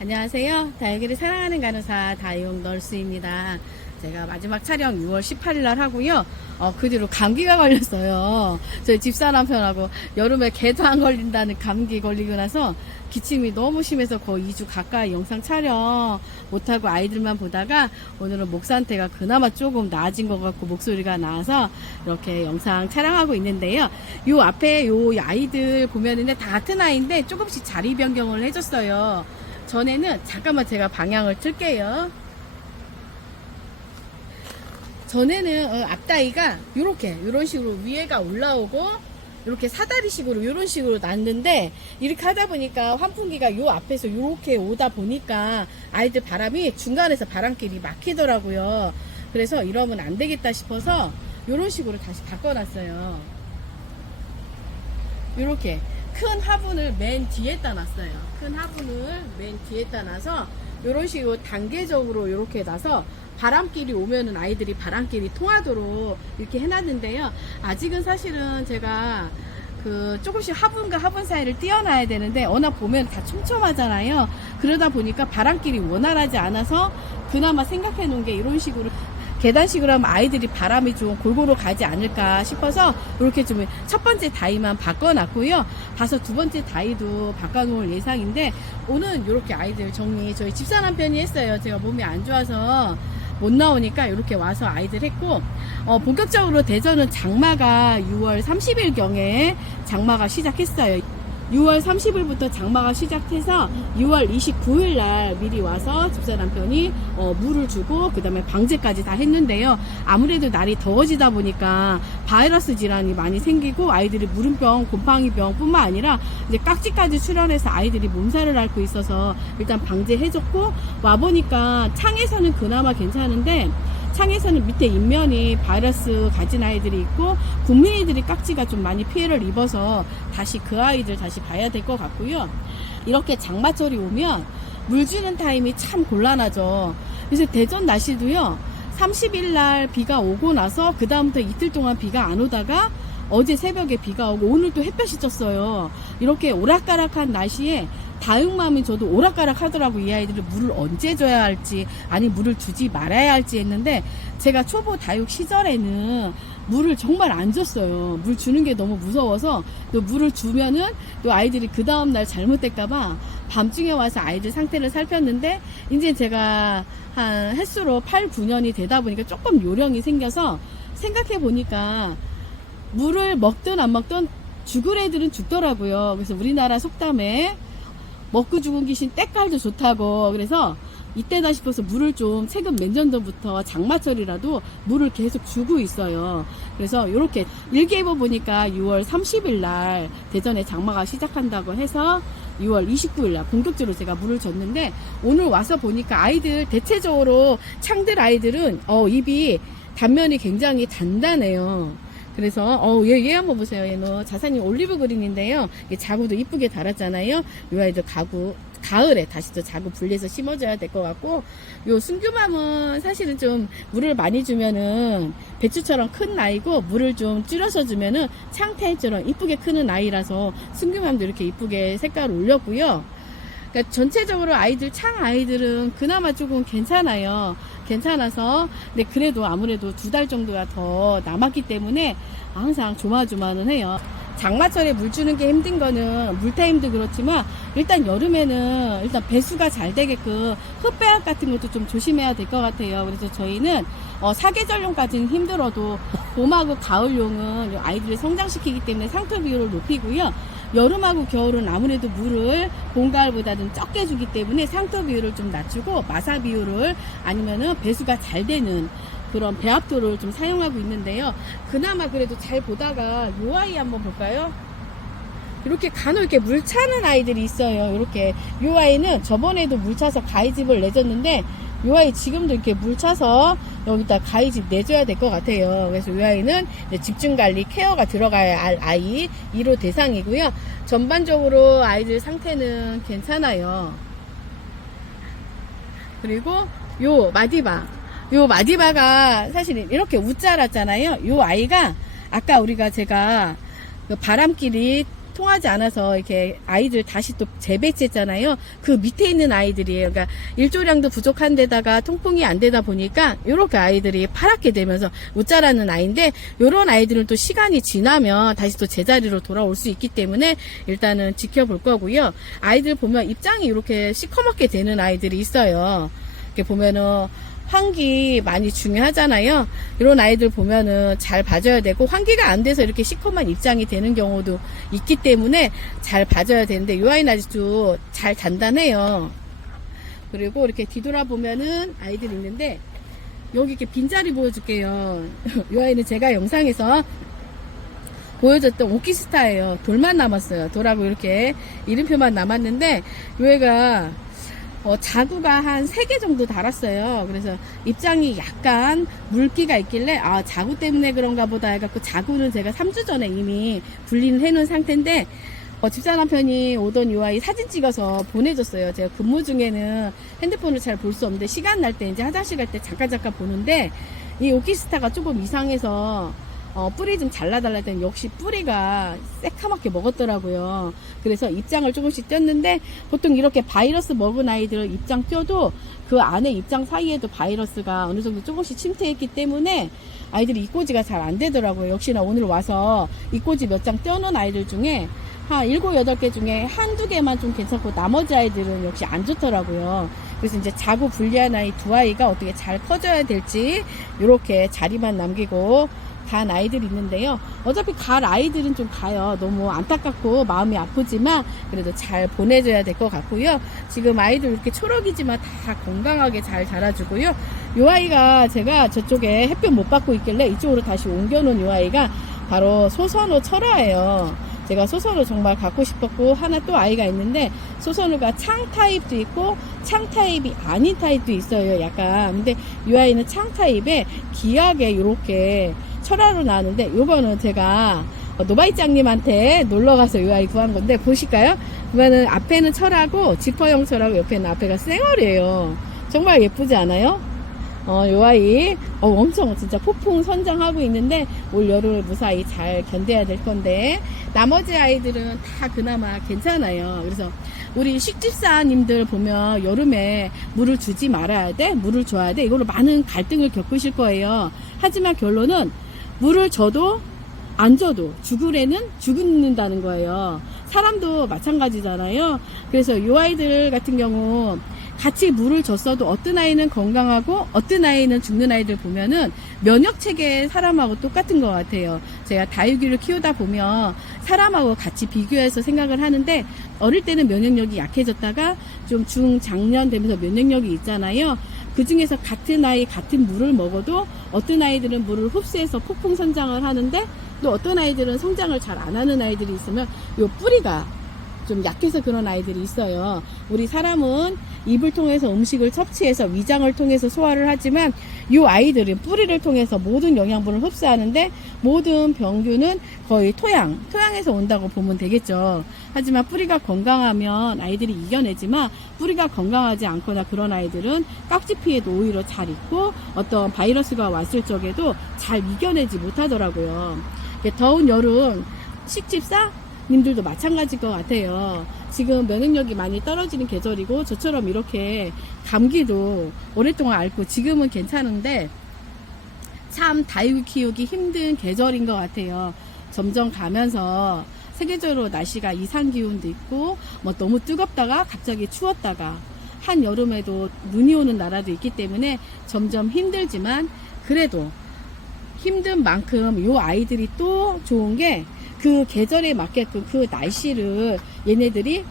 안녕하세요. 다육이를 사랑하는 간호사 다용 널스입니다. 제가 마지막 촬영 6월 18일 날 하고요. 어, 그 뒤로 감기가 걸렸어요. 저희 집사람 편하고 여름에 개도 안 걸린다는 감기 걸리고 나서 기침이 너무 심해서 거의 2주 가까이 영상 촬영 못하고 아이들만 보다가 오늘은 목 상태가 그나마 조금 나아진 것 같고 목소리가 나와서 이렇게 영상 촬영하고 있는데요. 요 앞에 요 아이들 보면은 다 같은 아이인데 조금씩 자리 변경을 해줬어요. 전에는 잠깐만 제가 방향을 틀게요. 전에는 어, 앞다이가 요렇게 요런 식으로 위에가 올라오고 이렇게 사다리식으로 요런 식으로 났는데 이렇게 하다 보니까 환풍기가 요 앞에서 요렇게 오다 보니까 아이들 바람이 중간에서 바람길이 막히더라고요. 그래서 이러면 안 되겠다 싶어서 요런 식으로 다시 바꿔놨어요. 요렇게 큰 화분을 맨 뒤에다 놨어요. 큰 화분을 맨 뒤에다 놔서 요런 식으로 단계적으로 요렇게 놔서 바람길이 오면은 아이들이 바람길이 통하도록 이렇게 해놨는데요. 아직은 사실은 제가 그 조금씩 화분과 화분 사이를 띄어놔야 되는데 워낙 보면 다 촘촘하잖아요. 그러다 보니까 바람길이 원활하지 않아서 그나마 생각해 놓은 게 이런 식으로 계단식으로 하면 아이들이 바람이 좀 골고루 가지 않을까 싶어서 이렇게 좀 첫 번째 다이만 바꿔놨고요. 봐서 두 번째 다이도 바꿔놓을 예상인데 오늘 이렇게 아이들 정리 저희 집사람 편이 했어요. 제가 몸이 안 좋아서 못 나오니까 이렇게 와서 아이들 했고 어, 본격적으로 대전은 장마가 6월 30일 경에 장마가 시작했어요. 6월 30일부터 장마가 시작해서 6월 29일 날 미리 와서 집사 남편이 어, 물을 주고 그다음에 방제까지 다 했는데요. 아무래도 날이 더워지다 보니까 바이러스 질환이 많이 생기고 아이들이 물음병, 곰팡이병뿐만 아니라 이제 깍지까지 출현해서 아이들이 몸살을 앓고 있어서 일단 방제해줬고 와 보니까 창에서는 그나마 괜찮은데 창에서는 밑에 인면이 바이러스 가진 아이들이 있고 국민이들이 깍지가 좀 많이 피해를 입어서 다시 그 아이들 다시 봐야 될 것 같고요. 이렇게 장마철이 오면 물 주는 타임이 참 곤란하죠. 그래서 대전 날씨도요. 30일 날 비가 오고 나서 그 다음부터 이틀 동안 비가 안 오다가 어제 새벽에 비가 오고 오늘 또 햇볕이 쪘어요. 이렇게 오락가락한 날씨에 다육맘이 저도 오락가락 하더라고 이 아이들을 물을 언제 줘야 할지 아니 물을 주지 말아야 할지 했는데 제가 초보 다육 시절에는 물을 정말 안 줬어요. 물 주는 게 너무 무서워서 또 물을 주면은 또 아이들이 그 다음날 잘못될까봐 밤중에 와서 아이들 상태를 살폈는데 이제 제가 한 횟수로 8, 9년이 되다 보니까 조금 요령이 생겨서 생각해 보니까 물을 먹든 안 먹든 죽을 애들은 죽더라고요. 그래서 우리나라 속담에 먹고 죽은 귀신 때깔도 좋다고 그래서 이때다 싶어서 물을 좀 최근 몇년 전부터 장마철이라도 물을 계속 주고 있어요. 그래서 이렇게 일기예보 보니까 6월 30일 날 대전에 장마가 시작한다고 해서 6월 29일 날 본격적으로 제가 물을 줬는데 오늘 와서 보니까 아이들 대체적으로 창들 아이들은 어 입이 단면이 굉장히 단단해요. 그래서 어얘 얘 한번 보세요. 얘는 자산이 올리브 그린인데요. 이게 자구도 이쁘게 달았잖아요. 이 아이들 가구 가을에 다시 또 자구 분리해서 심어줘야 될 것 같고 요 순규맘은 사실은 좀 물을 많이 주면은 배추처럼 큰 나이고 물을 좀 줄여서 주면은 창태처럼 이쁘게 크는 아이라서 순규맘도 이렇게 이쁘게 색깔 올렸고요. 그러니까 전체적으로 아이들 창 아이들은 그나마 조금 괜찮아요. 괜찮아서 근데 그래도 아무래도 두 달 정도가 더 남았기 때문에 항상 조마조마는 해요. 장마철에 물 주는 게 힘든 거는 물타임도 그렇지만 일단 여름에는 일단 배수가 잘 되게끔 흙배합 같은 것도 좀 조심해야 될 것 같아요. 그래서 저희는 어, 사계절용까지는 힘들어도 봄하고 가을용은 아이들을 성장시키기 때문에 상토 비율을 높이고요. 여름하고 겨울은 아무래도 물을 봄, 가을보다는 적게 주기 때문에 상토 비율을 좀 낮추고 마사 비율을 아니면은 배수가 잘 되는 그런 배합도를 좀 사용하고 있는데요. 그나마 그래도 잘 보다가 요 아이 한번 볼까요? 이렇게 간혹 이렇게 물 차는 아이들이 있어요. 이렇게 요 아이는 저번에도 물 차서 가위집을 내줬는데 요 아이 지금도 이렇게 물 차서 여기다 가위집 내줘야 될 것 같아요. 그래서 요 아이는 이제 집중 관리 케어가 들어가야 할 아이 1호 대상이고요. 전반적으로 아이들 상태는 괜찮아요. 그리고 요 마디바 요 마디바가 사실은 이렇게 웃자랐잖아요. 요 아이가 아까 우리가 제가 그 바람길이 통하지 않아서 이렇게 아이들 다시 또 재배치했잖아요. 그 밑에 있는 아이들이에요. 그러니까 일조량도 부족한 데다가 통풍이 안 되다 보니까 이렇게 아이들이 파랗게 되면서 웃자라는 아이인데 이런 아이들은 또 시간이 지나면 다시 또 제자리로 돌아올 수 있기 때문에 일단은 지켜볼 거고요. 아이들 보면 입장이 이렇게 시커멓게 되는 아이들이 있어요. 이렇게 보면은 환기 많이 중요하잖아요. 이런 아이들 보면은 잘 봐줘야 되고 환기가 안 돼서 이렇게 시커먼 입장이 되는 경우도 있기 때문에 잘 봐줘야 되는데 이 아이는 아직도 잘 단단해요. 그리고 이렇게 뒤돌아보면은 아이들 있는데 여기 이렇게 빈자리 보여줄게요. 이 아이는 제가 영상에서 보여줬던 오키스타예요. 돌만 남았어요. 돌하고 이렇게 이름표만 남았는데 이 애가 어, 자구가 한 3개 정도 달았어요. 그래서 입장이 약간 물기가 있길래, 아, 자구 때문에 그런가 보다 해갖고, 자구는 제가 3주 전에 이미 분리를 해놓은 상태인데, 어, 집사 남편이 오던 이 아이 사진 찍어서 보내줬어요. 제가 근무 중에는 핸드폰을 잘 볼 수 없는데, 시간 날 때 이제 화장실 갈 때 잠깐 잠깐 보는데, 이 오키스타가 조금 이상해서, 어, 뿌리 좀 잘라달라 했더니 역시 뿌리가 새카맣게 먹었더라고요. 그래서 입장을 조금씩 뗐는데 보통 이렇게 바이러스 먹은 아이들 입장 떼도 그 안에 입장 사이에도 바이러스가 어느 정도 조금씩 침투했기 때문에 아이들이 이꼬지가 잘 안 되더라고요. 역시나 오늘 와서 이꼬지 몇 장 떼어놓은 아이들 중에 한 일곱 여덟 개 중에 한두 개만 좀 괜찮고 나머지 아이들은 역시 안 좋더라고요. 그래서 이제 자고 분리한 아이 두 아이가 어떻게 잘 커져야 될지 이렇게 자리만 남기고 간 아이들이 있는데요. 어차피 갈 아이들은 좀 가요. 너무 안타깝고 마음이 아프지만 그래도 잘 보내줘야 될 것 같고요. 지금 아이들 이렇게 초록이지만 다 건강하게 잘 자라주고요. 이 아이가 제가 저쪽에 햇볕 못 받고 있길래 이쪽으로 다시 옮겨놓은 이 아이가 바로 소선호 철화예요. 제가 소선호 정말 갖고 싶었고 하나 또 아이가 있는데 소선호가 창 타입도 있고 창 타입이 아닌 타입도 있어요. 약간 근데 이 아이는 창 타입에 기하게 이렇게 철화로 나왔는데 요거는 제가 노바이짱님한테 놀러가서 이 아이 구한 건데 보실까요? 그러면은 앞에는 철하고 지퍼형 철하고 옆에는 앞에가 쌩얼이에요. 정말 예쁘지 않아요? 어, 요 아이, 어, 엄청 진짜 폭풍 선정하고 있는데, 올 여름을 무사히 잘 견뎌야 될 건데, 나머지 아이들은 다 그나마 괜찮아요. 그래서, 우리 식집사님들 보면 여름에 물을 주지 말아야 돼? 물을 줘야 돼? 이걸로 많은 갈등을 겪으실 거예요. 하지만 결론은, 물을 줘도, 안 줘도, 죽으래는 죽는다는 거예요. 사람도 마찬가지잖아요. 그래서 요 아이들 같은 경우, 같이 물을 줬어도 어떤 아이는 건강하고 어떤 아이는 죽는 아이들 보면은 면역 체계 사람하고 똑같은 것 같아요. 제가 다육이를 키우다 보면 사람하고 같이 비교해서 생각을 하는데 어릴 때는 면역력이 약해졌다가 좀 중장년 되면서 면역력이 있잖아요. 그 중에서 같은 아이 같은 물을 먹어도 어떤 아이들은 물을 흡수해서 폭풍 성장을 하는데 또 어떤 아이들은 성장을 잘 안 하는 아이들이 있으면 요 뿌리가 좀 약해서 그런 아이들이 있어요. 우리 사람은 입을 통해서 음식을 섭취해서 위장을 통해서 소화를 하지만 이 아이들은 뿌리를 통해서 모든 영양분을 흡수하는데 모든 병균은 거의 토양, 토양에서 온다고 보면 되겠죠. 하지만 뿌리가 건강하면 아이들이 이겨내지만 뿌리가 건강하지 않거나 그런 아이들은 깍지 피해도 오히려 잘 있고 어떤 바이러스가 왔을 적에도 잘 이겨내지 못하더라고요. 더운 여름 식집사 님들도 마찬가지일 것 같아요. 지금 면역력이 많이 떨어지는 계절이고 저처럼 이렇게 감기도 오랫동안 앓고 지금은 괜찮은데 참 다육이 키우기 힘든 계절인 것 같아요. 점점 가면서 세계적으로 날씨가 이상 기온도 있고 뭐 너무 뜨겁다가 갑자기 추웠다가 한 여름에도 눈이 오는 나라도 있기 때문에 점점 힘들지만 그래도 힘든 만큼 요 아이들이 또 좋은 게 그 계절에 맞게끔 그 날씨를 얘네들이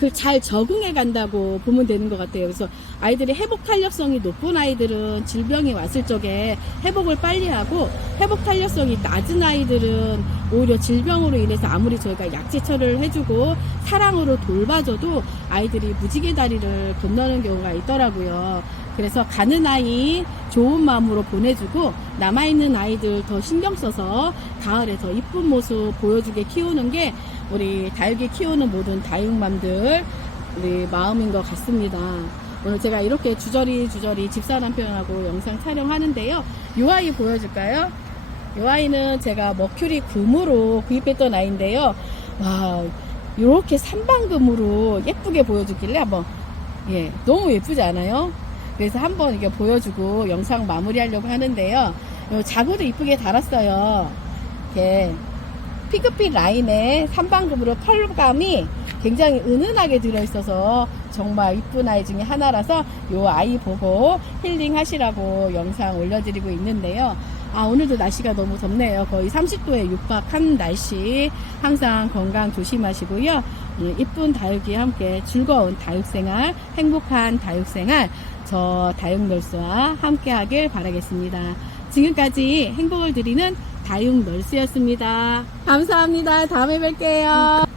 그 잘 적응해 간다고 보면 되는 것 같아요. 그래서 아이들이 회복 탄력성이 높은 아이들은 질병이 왔을 적에 회복을 빨리 하고 회복 탄력성이 낮은 아이들은 오히려 질병으로 인해서 아무리 저희가 약제 처리를 해주고 사랑으로 돌봐줘도 아이들이 무지개 다리를 건너는 경우가 있더라고요. 그래서 가는 아이 좋은 마음으로 보내주고 남아있는 아이들 더 신경 써서 가을에 더 이쁜 모습 보여주게 키우는 게 우리 다육이 키우는 모든 다육맘들 우리 마음인 것 같습니다. 오늘 제가 이렇게 주저리 주저리 집사 남편하고 영상 촬영하는데요. 이 아이 보여줄까요? 이 아이는 제가 머큐리 금으로 구입했던 아이인데요. 와, 이렇게 삼방금으로 예쁘게 보여주길래 한번, 예, 너무 예쁘지 않아요? 그래서 한번 이게 보여주고 영상 마무리하려고 하는데요. 요 자구도 이쁘게 달았어요. 이렇게 핑크빛 라인에 삼방금으로 컬감이 굉장히 은은하게 들어있어서 정말 이쁜 아이 중에 하나라서 요 아이 보고 힐링 하시라고 영상 올려드리고 있는데요. 아, 오늘도 날씨가 너무 덥네요. 거의 30도에 육박한 날씨. 항상 건강 조심하시고요. 예, 이쁜 다육이 함께 즐거운 다육생활, 행복한 다육생활, 저 다육널스와 함께 하길 바라겠습니다. 지금까지 행복을 드리는 다육널스였습니다. 감사합니다. 다음에 뵐게요.